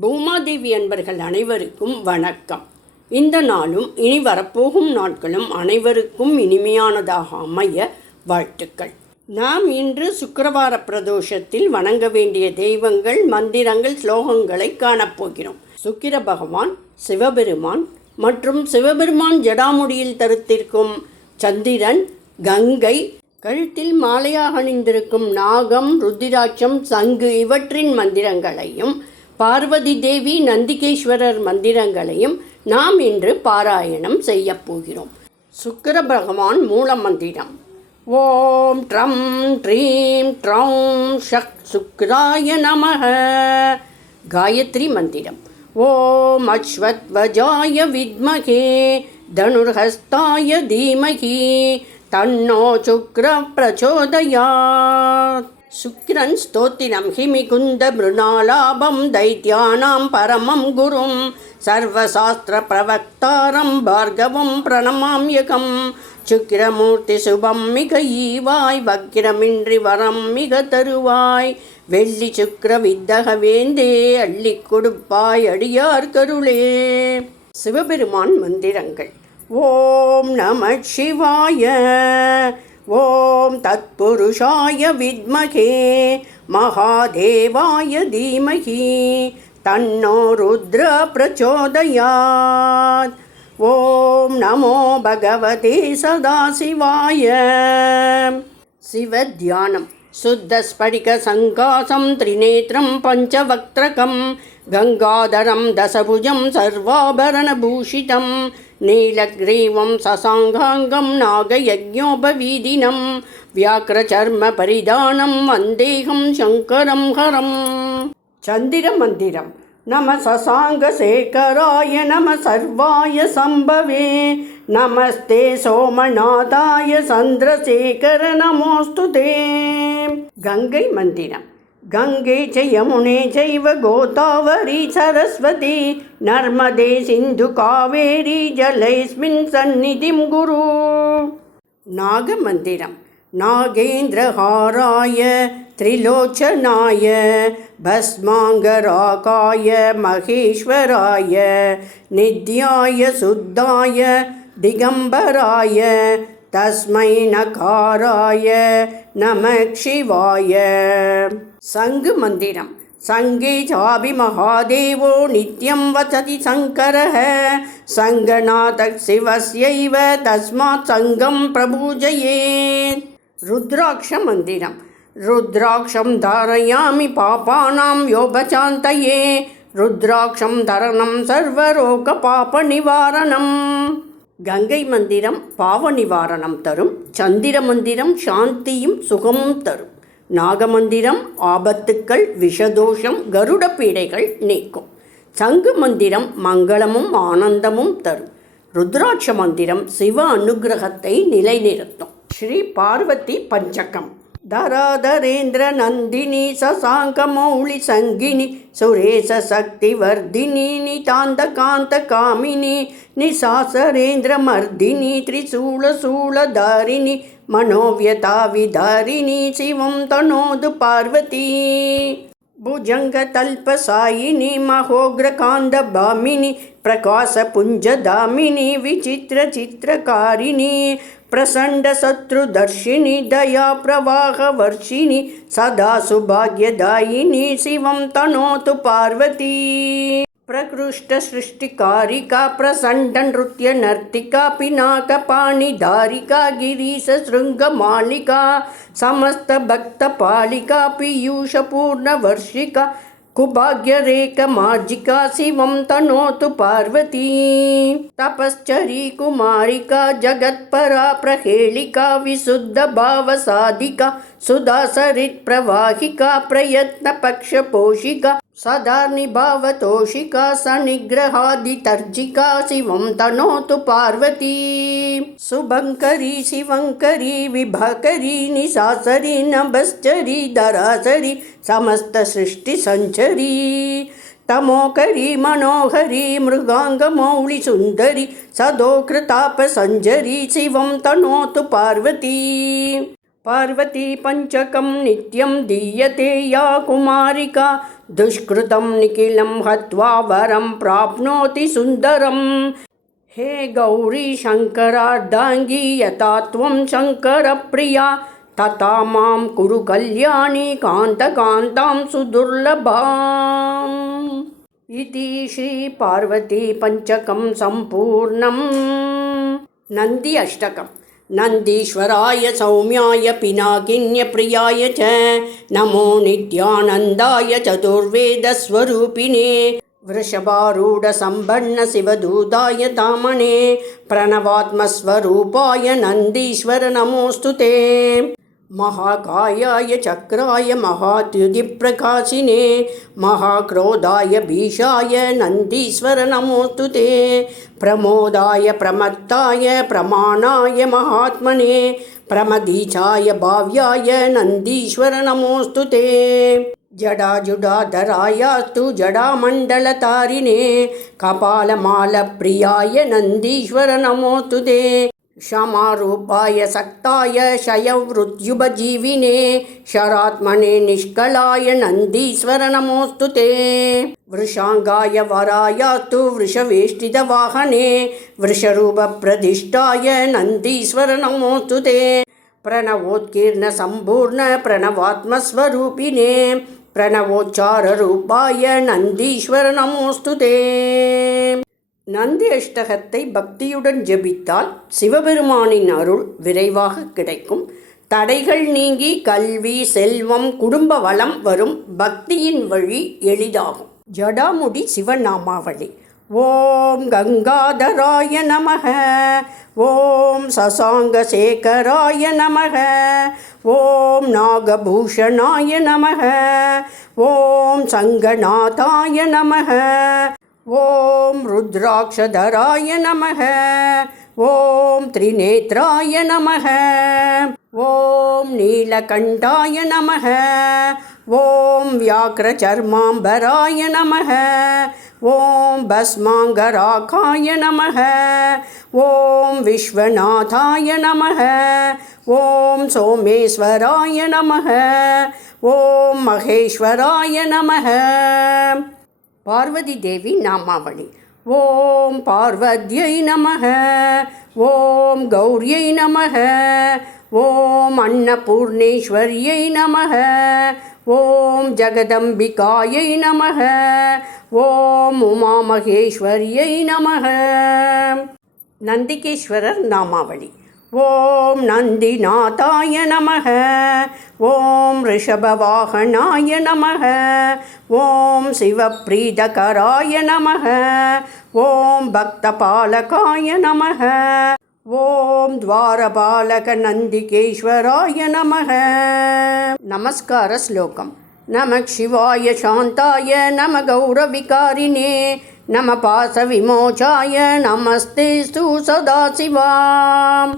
பூமாதேவி அன்பர்கள் அனைவருக்கும் வணக்கம். இந்த நாளும் இனி வரப்போகும் நாட்களும் அனைவருக்கும் இனிமையானதாக அமைய வாழ்த்துக்கள். நாம் இன்று சுக்கரவார பிரதோஷத்தில் வணங்க வேண்டிய தெய்வங்கள் மந்திரங்கள் ஸ்லோகங்களை காணப்போகிறோம். சுக்கிர பகவான் சிவபெருமான் மற்றும் சிவபெருமான் ஜடாமுடியில் தருத்திருக்கும் சந்திரன் கங்கை கழுத்தில் மாலையாக அணிந்திருக்கும் நாகம் ருத்திராட்சம் சங்கு இவற்றின் மந்திரங்களையும் பார்வதி தேவி நந்திகேஸ்வரர் மந்திரங்களையும் நாம் இன்று பாராயணம் செய்யப் போகிறோம். சுக்கிர பகவான் மூல மந்திரம். ஓம் ட்ரம் ட்ரீம் ட்ரௌம் ஷக் சுக்ராய நமக காயத்ரி மந்திரம். ஓம் அஸ்வத்வஜாய வித்மகே. தனுர்ஹஸ்தாய தீமகி. தன்னோ சுக்ர பிரச்சோதயாத். சுக்கிரன் ஸ்தோத்திரம் ஹி மிகுந்த மிருணாலாபம் தைத்தியானாம் பரமம் குரும். சர்வசாஸ்திர பிரவக்தாரம் பார்கவம் பிரணமாம்யகம் சுக்கிரமூர்த்தி சுபம் மிக ஈவாய் வக்கிரமின்றி வரம் மிக தருவாய். வெள்ளி சுக்கிர வித்தக வேந்தே அள்ளி கொடுப்பாய் அடியார் கருளே. சிவபெருமான் மந்திரங்கள். ஓம் நம சிவாய. ॐ तत्पुरुषाय विद्महे महादेवाय धीमहि तन्नो रुद्रप्रचोदयात् ॐ नमो भगवते सदाशिवाय। शिवध्यानं शुद्धस्फटिकसङ्कासं त्रिनेत्रं पञ्चवक्त्रकं गङ्गाधरं दशभुजं सर्वाभरणभूषितम् நீலக்ரீவம் சசாங்காங்கம் நாகயஜோபவீதினம் வியாக்கிரச்சர்ம பரிதானம் வந்தேகம் சங்கரம் ஹரம். சந்திர மந்திரம். நம சசாங்கசேகராய நம சர்வாய சம்பவே. நமஸ்தே சோமநாதாய சந்திரசேகர நமோஸ்து தே கங்கை மந்திரம். गङ्गे च यमुने चैव गोदावरी सरस्वती नर्मदे सिन्धुकावेरी जलेऽस्मिन् सन्निधिं गुरु। नागमन्दिरं नागेन्द्रहाराय त्रिलोचनाय भस्माङ्गराकाय महेश्वराय नित्याय शुद्धाय दिगम्बराय तस्मै नकाराय नमः शिवाय सङ्गमन्दिरं सङ्गे चापि महादेवो नित्यं वसति शङ्करः सङ्गनाथः शिवस्यैव तस्मात् सङ्गं प्रपूजयेत् रुद्राक्षमन्दिरं रुद्राक्षं धारयामि पापानां योपचान्तये रुद्राक्षं धरणं सर्वरोगपापनिवारणम् கங்கை மந்திரம் பாவ நிவாரணம் தரும் சந்திர மந்திரம் சாந்தியும் சுகமும் தரும். நாகமந்திரம் ஆபத்துக்கள் விஷதோஷம் கருட பீடைகள் நீக்கும். சங்கு மந்திரம் மங்களமும் ஆனந்தமும் தரும். ருத்ராட்ச மந்திரம் சிவ அனுகிரகத்தை நிலைநிறுத்தும். ஸ்ரீ பார்வதி பஞ்சகம். धराधरेन्द्रनन्दिनी नन्दिनि सुरेशशक्तिवर्धिनी नितान्तकान्तकामिनी नितान्तकान्तकामिनि निसासरेन्द्रमर्दिनि त्रिशूलशूलधारिणि मनोव्यताविधारिणि शिवं तनोदु पार्वती भुजङ्गतल्पसायिनि महोग्रकान्दभामिनि प्रकाशपुञ्जदामिनि विचित्रचित्रकारिणि प्रचण्डशत्रुदर्शिनि दयाप्रवाहवर्षिणि सदा सुभाग्यदायिनि शिवं तनोतु पार्वती। प्रकृष्टसृष्टिकारिका प्रचण्डनृत्यनर्तिका पिनाकपाणिधारिका गिरीशशृङ्गमालिका समस्तभक्तपालिका पीयूषपूर्णवर्षिका कुभाग्यरेकमार्जिका शिवं तनोतु पार्वती। तपश्चरी कुमारिका जगत्परा प्रहेलिका विशुद्धभावसाधिका सुधासरित्प्रवाहिका प्रयत्नपक्षपोषिका सदा निभावतोषिका सनिग्रहादितर्जिका शिवं तनोतु पार्वती। शुभङ्करी शिवङ्करी विभाकरी निशासरी नभश्चरी धरासरी समस्तसृष्टिसञ्चरी तमोकरी मनोहरी मृगाङ्गमौलिसुन्दरी सदोकृतापसञ्जरी शिवं तनोतु पार्वती। पार्वती पञ्चकं नित्यं दीयते या कुमारिका। दुष्कृतं निखिलं हत्वा वरं प्राप्नोति सुन्दरम् हे गौरी शङ्करार्धाङ्गी यथा त्वं शङ्करप्रिया। तथा मां कुरु कल्याणी कान्तकान्तां सुदुर्लभाम्। इति श्रीपार्वतीपञ्चकं सम्पूर्णम्। नन्दी अष्टकम् नन्दीश्वराय सौम्याय पिनाकिन्यप्रियाय च नमो नित्यानन्दाय चतुर्वेदस्वरूपिणे वृषभारूढसम्बन्नशिवदूताय तामणे प्रणवात्मस्वरूपाय नन्दीश्वर नमोऽस्तु ते महाकायाय चक्राय महात्युदिप्रकाशिने महाक्रोधाय भीषाय नन्दीश्वर नमोऽस्तु ते प्रमोदाय प्रमत्ताय प्रमाणाय महात्मने प्रमदीचाय भाव्याय नन्दीश्वर नमोऽस्तु ते जडाजुडाधरायास्तु जडामण्डलतारिणे कपालमालप्रियाय नन्दीश्वर नमोऽस्तु ते क्षमारूपाय सक्ताय शयवृत्युपजीविने शरात्मने निष्कलाय नन्दीश्वर नमोऽस्तु ते वृषाङ्गाय वरायास्तु वृषवेष्टितवाहने वृषरूपप्रदिष्टाय नन्दीश्वर नमोऽस्तु ते प्रणवोत्कीर्णसम्पूर्ण प्रणवात्मस्वरूपिणे प्रणवोच्चाररूपाय नन्दीश्वर नमोऽस्तु ते நந்தி அஷ்டகத்தை பக்தியுடன் ஜெபித்தால் சிவபெருமானின் அருள் விரைவாக கிடைக்கும். தடைகள் நீங்கி கல்வி செல்வம் குடும்ப வளம் வரும் பக்தியின் வழி எளிதாகும். ஜடாமுடி சிவநாமாவளி. ஓம் கங்காதராய நமக. ஓம் சசாங்க சேகராய நமக. ஓம் நாகபூஷணாய நமக. ஓம் சங்கநாதாய நமக. ॐ रुद्राक्षधराय नमः। ॐ त्रिनेत्राय नमः। ॐ नीलकण्ठाय नमः। ॐ व्याघ्रचर्माम्बराय नमः। ॐ भस्माङ्गराखाय नमः। ॐ विश्वनाथाय नमः। ॐ सोमेश्वराय नमः। ॐ महेश्वराय नमः। பார்வதி தேவி நாமாவளி. ஓம் பார்வதியை நமக ஓம் கௌரியை நமக ஓம் அன்னபூர்ணேஸ்வரியை நமக ஓம் ஜெகதம்பிகாயை நமக ஓம் உமாமகேஸ்வரியை நமக. நந்திகேஸ்வரர் நாமாவளி. ॐ नन्दिनाथाय नमः ॐ ऋषभवाहनाय नमः ॐ शिवप्रीतकराय नमः ॐ भक्तपालकाय नमः ॐ द्वारपालकनन्दिकेश्वराय नमः नमस्कारश्लोकम् नमः शिवाय शान्ताय नम गौरविकारिणे नम पासविमोचाय नमस्ते सदाशिवाम्